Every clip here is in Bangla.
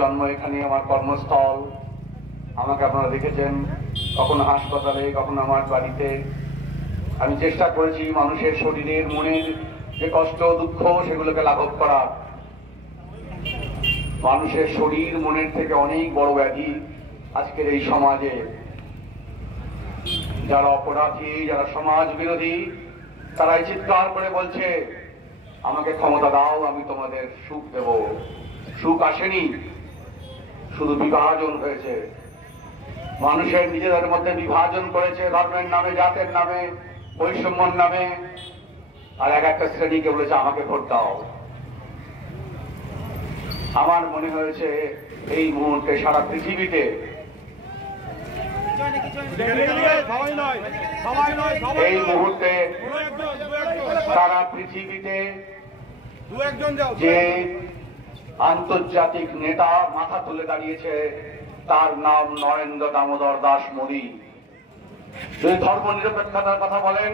জন্ম এখানে, আমার কর্মস্থল। আমাকে আপনারা দেখেছেন কখনো হাসপাতালে, কখনো আমার বাড়িতে। আমি চেষ্টা করেছি মানুষের শরীরের মনের যে কষ্ট দুঃখ সেগুলোকে লাঘব করা। মানুষের শরীর মনের থেকে অনেক বড় ব্যাধি আজকের এই সমাজে। যারা অপরাধী, যারা সমাজ বিরোধী, তারাই চিৎকার করে বলছে আমাকে ক্ষমতা দাও, আমি তোমাদের সুখ দেব। সুখ আসেনি, শুধু বিভাজন হয়েছে। মানুষের নিজেদের মধ্যে বিভাজন করেছে ধর্মের নামে, জাতের নামে, বৈষম্যর নামে। আর একটা শ্রেণীকে বলেছে আমাকে ভোট দাও। আমার মনে হয়েছে এই মুহূর্তে সারা পৃথিবীতে এই মুহূর্তে সারা পৃথিবীতে যে আন্তর্জাতিক নেতা মাথা তুলে দাঁড়িয়েছে তার নাম নরেন্দ্র দামোদর দাস মোদী। যদি ধর্ম নিরপেক্ষতার কথা বলেন,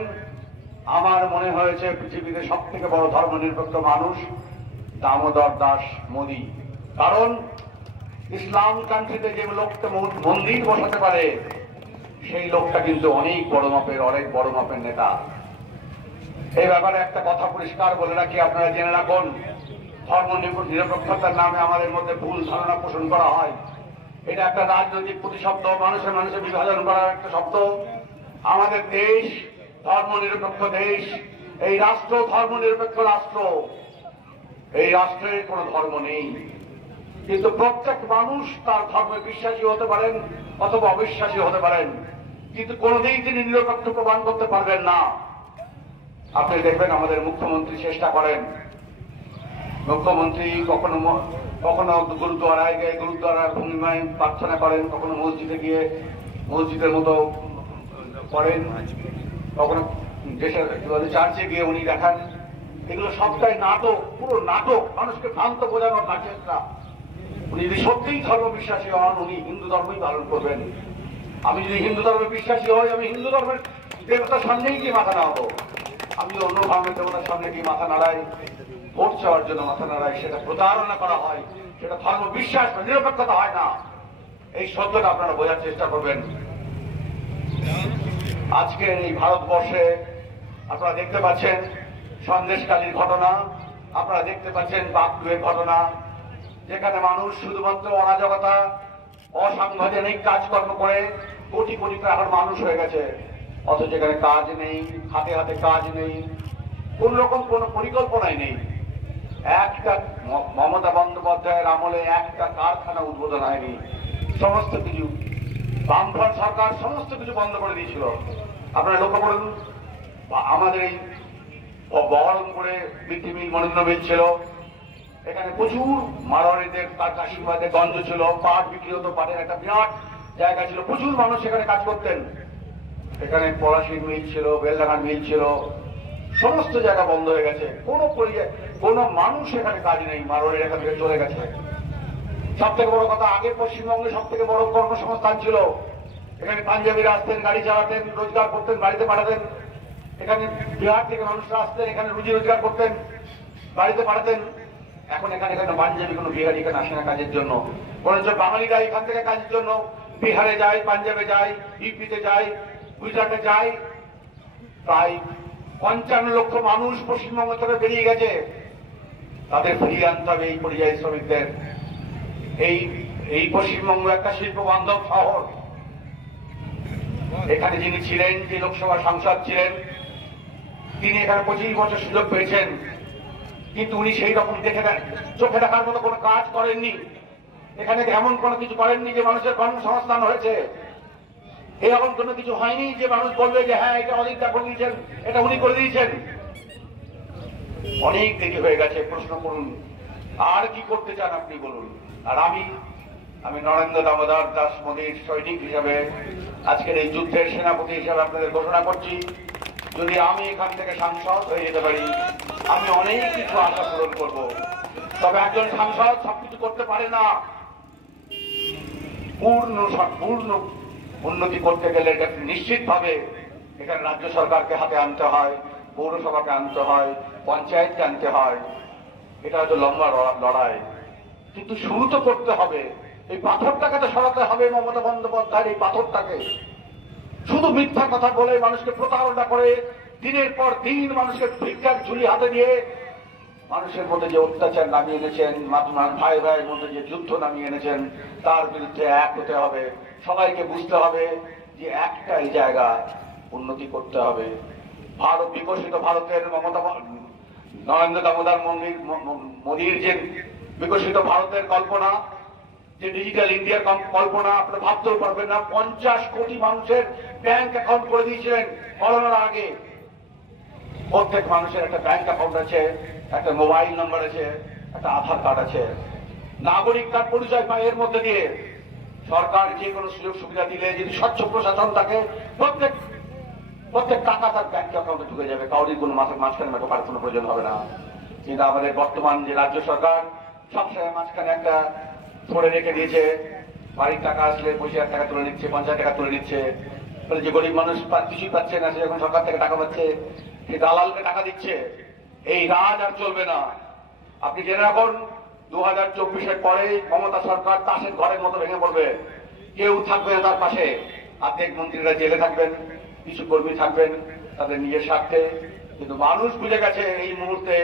আমার মনে হয়েছে পৃথিবীতে সব থেকে বড় ধর্ম নিরপেক্ষ মানুষ দামোদর দাস মোদী। কারণ ইসলাম কান্ট্রিতে যে লোকটা মন্দির বসাতে পারে সেই লোকটা কিন্তু অনেক বড় মাপের নেতা। এই ব্যাপারে একটা কথা পরিষ্কার বলে রাখি, আপনারা জেনে রাখুন, ধর্ম নিরপেক্ষতার নামে আমাদের মধ্যে ভুল ধারণা পোষণ করা হয়। এটা একটা রাজনৈতিক প্রতিশব্দ, মানুষের মানুষের বিভাজন করার একটা শব্দ। আমাদের দেশ ধর্ম নিরপেক্ষ দেশ, এই রাষ্ট্র ধর্ম নিরপেক্ষ রাষ্ট্র। এই রাষ্ট্রের কোনো ধর্ম নেই, কিন্তু প্রত্যেক মানুষ তার ধর্মে বিশ্বাসী হতে পারেন অথবা অবিশ্বাসী হতে পারেন, কিন্তু কোনোদিন তিনি নিরপেক্ষ প্রমাণ করতে পারবেন না। আপনি দেখবেন আমাদের মুখ্যমন্ত্রী চেষ্টা করেন, মুখ্যমন্ত্রী কখনো কখনো গুরুদ্বারায় গিয়ে গুরুদ্বারার ভূমিমায় প্রার্থনা করেন, কখনো মসজিদে গিয়ে মসজিদের মতো করেন, কখনো দেশের চার্চে গিয়ে উনি দেখান। এগুলো সবটাই নাটক, পুরো নাটক, মানুষকে ভ্রান্ত বোঝানোর চেষ্টা। উনি যদি সত্যিই ধর্ম বিশ্বাসী হন, উনি হিন্দু ধর্মই পালন করবেন। আমি যদি হিন্দু ধর্মে বিশ্বাসী হই, আমি হিন্দু ধর্মের দেবতার সামনেই গিয়ে মাথা নাড়াবো। আমি অন্য ধর্মের দেবতার সামনে গিয়ে মাথা নাড়াই, ভোট চাওয়ার জন্য মাথা নাড়াই, সেটা প্রতারণা করা হয়, সেটা ধর্ম বিশ্বাস বা নিরপেক্ষতা হয় না। এই সত্যটা আপনারা বোঝার চেষ্টা করবেন। আজকে এই ভারতবর্ষে আপনারা দেখতে পাচ্ছেন সন্দেশকালীর ঘটনা, আপনারা দেখতে পাচ্ছেন বাগদুয়ের ঘটনা, যেখানে মানুষ শুধুমাত্র অরাজকতা, অসাংবিধানিক কাজকর্ম করে কোটি কোটি টাকার মানুষ হয়ে গেছে, অথচ এখানে কাজ নেই, হাতে হাতে কাজ নেই, কোন রকম কোন পরিকল্পনাই নেই। একটা মমতা বন্দ্যোপাধ্যায়ের আমলে একটা কারখানা উদ্বোধন হয়নি। সমস্ত কিছু বামফ্রন্ট সরকার সমস্ত কিছু বন্ধ করে দিয়েছিল। আপনারা লক্ষ্য করুন, আমাদের এই বহরমপুরে বৃদ্ধি মিল, মনোরঞ্জন মিল ছিল, এখানে প্রচুর মারোয়ারিদের কাশিমাদে গঞ্জ ছিল, পাট বিক্রি হতো, পাটের একটা বিরাট জায়গা ছিল, প্রচুর মানুষ সেখানে কাজ করতেন। এখানে পলাশির মিল ছিল, বেলডাঙ্গার মিল ছিল, সমস্ত জায়গা বন্ধ হয়ে গেছে। কোনো মানুষ এখানে কাজ নেই, মারোয়ারির এখান থেকে চলে গেছে। সব থেকে বড় কথা, আগে পশ্চিমবঙ্গে সব থেকে বড় কর্মসংস্থান ছিল। এখানে পাঞ্জাবিরা আসতেন, গাড়ি চালাতেন, রোজগার করতেন, বাড়িতে পাঠাতেন। এখানে বিহার থেকে মানুষরা আসতেন, এখানে রুজি রোজগার করতেন, বাড়িতে পাঠাতেন। এখন এখানে পাঞ্জাবি কোনো বিহারি এখানে আসে না কাজের জন্য, বরঞ্চ বাঙালিরা এখান থেকে কাজের জন্য বিহারে যায়, পাঞ্জাবে যায়, ইউপিতে যায়, গুজরাটে যায়। প্রায় ৫৫ লক্ষ মানুষ পশ্চিমবঙ্গ থেকে বেরিয়ে গেছে। তাদের ফিরিয়ে আনতে হবে এই পরিযায়ী শ্রমিকদের। এই পশ্চিমবঙ্গ একটা শিল্প বান্ধব শহর। এখানে যিনি ছিলেন, যে লোকসভা সাংসদ ছিলেন, তিনি এখানে ২৫ বছর সুযোগ পেয়েছেন, কিন্তু উনি সেই রকম চোখে দেখার মতো কোনো কাজ করেননি। এখানে এমন কোনো কিছু করেননি যে মানুষের কর্মসংস্থান হয়েছে। এরকম কোনো কিছু হয়নি যে মানুষ বলবে যে হ্যাঁ এটা অনেকটা করে দিয়েছেন, এটা উনি করে দিয়েছেন। অনেক দেরি হয়ে গেছে। প্রশ্ন করুন আর কি করতে চান আপনি বলুন। আর আমি নরেন্দ্র দামোদর দাস মোদীর সৈনিক হিসাবে, আজকের এই যুদ্ধের সেনাপতি হিসাবে আপনাদের ঘোষণা করছি, যদি আমি এখান থেকে সাংসদ হয়ে যেতে পারি, আমি অনেক কিছু আশা পূরণ করব। তবে একজন সাংসদ সবকিছু করতে পারে না। পূর্ণ উন্নতি করতে গেলে নিশ্চিতভাবে এখানে রাজ্য সরকারকে হাতে আনতে হয়, পৌরসভাকে আনতে হয়, পঞ্চায়েতকে আনতে হয়। এটা হয়তো লম্বা লড়াই, কিন্তু শুরু তো করতে হবে। এই পাথরটাকে তো সরাতে হবে মমতা বন্দ্যোপাধ্যায়ের এই পাথরটাকে। শুধু মিথ্যা কথা বলে মানুষকে প্রতারণা করে দিনের পর দিন মানুষকে ভিক্ষার ঝুলি হাতে দিয়ে মানুষের মধ্যে যে অত্যাচার নামিয়ে এনেছেন, ভাই ভাইয়ের মধ্যে যে যুদ্ধ নামিয়ে এনেছেন, তার বিরুদ্ধে এক হতে হবে। সবাইকে বুঝতে হবে যে একটাই জায়গা, উন্নতি করতে হবে। ভারত বিকশিত ভারতের নরেন্দ্র দামোদর মোদীর যে বিকশিত ভারতের কল্পনা, যে ডিজিটাল ইন্ডিয়ার কল্পনা, আপনারা ভাবতেও পারবেন না। 50 কোটি মানুষের ব্যাংক অ্যাকাউন্ট করে দিয়েছিলেন করোনার আগে। প্রত্যেক মানুষের একটা ব্যাংক অ্যাকাউন্ট আছে, একটা মোবাইল নাম্বার আছে, একটা আধার কার্ড আছে, নাগরিক তার পরিচয় পায়। এর মধ্যে দিয়ে সরকার যে কোনো সুযোগ সুবিধা দিলে যদি স্বচ্ছ প্রশাসন থাকে, প্রত্যেক টাকা তার ব্যাংক অ্যাকাউন্টে ঢুকে যাবে, কাউরি কোনো মাঝখানে ঢোকার কোনো প্রয়োজন হবে না। কিন্তু আমাদের বর্তমান যে রাজ্য সরকার সবসময় মাঝখানে একটা ধরে রেখে দিয়েছে, বাড়ির টাকা আসলে 25,000 টাকা তুলে নিচ্ছে, 50,000 টাকা তুলে নিচ্ছে। যে গরিব মানুষ কিছুই পাচ্ছে না, সে যখন সরকার থেকে টাকা পাচ্ছে সে দালালকে টাকা দিচ্ছে। এই রাজ আর চলবে না। আপনি জেনে রাখুন, 2024-এর পরে মমতা সরকার তাসের ঘরের মতো ভেঙে পড়বে। কেউ থাকবে না তার পাশে। অর্ধেক মন্ত্রীরা জেলে থাকবেন, কিছু কর্মী থাকবেন তাদের নিজের স্বার্থে। কিন্তু মানুষ বুঝে গেছে এই মুহূর্তে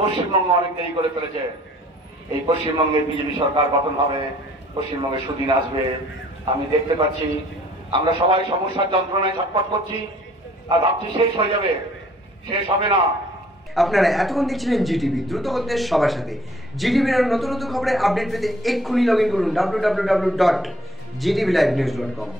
পশ্চিমবঙ্গ অনেক দেরি করে ফেলেছে। এই পশ্চিমবঙ্গে বিজেপি সরকার গঠন হবে, পশ্চিমবঙ্গে সুদিন আসবে। আমি দেখতে পাচ্ছি আমরা সবাই সমস্যার যন্ত্রণায় ছটফট করছি আর ভাবছি শেষ হয়ে যাবে। শেষ হবে না। আপনারা এতক্ষণ দেখছিলেন জিটিভি, দ্রুত হচ্ছে সবার সাথে। জিটিভির নতুন নতুন খবরের আপডেট পেতে এক্ষুনি লগ ইন করুন www.gtvlivenews.com।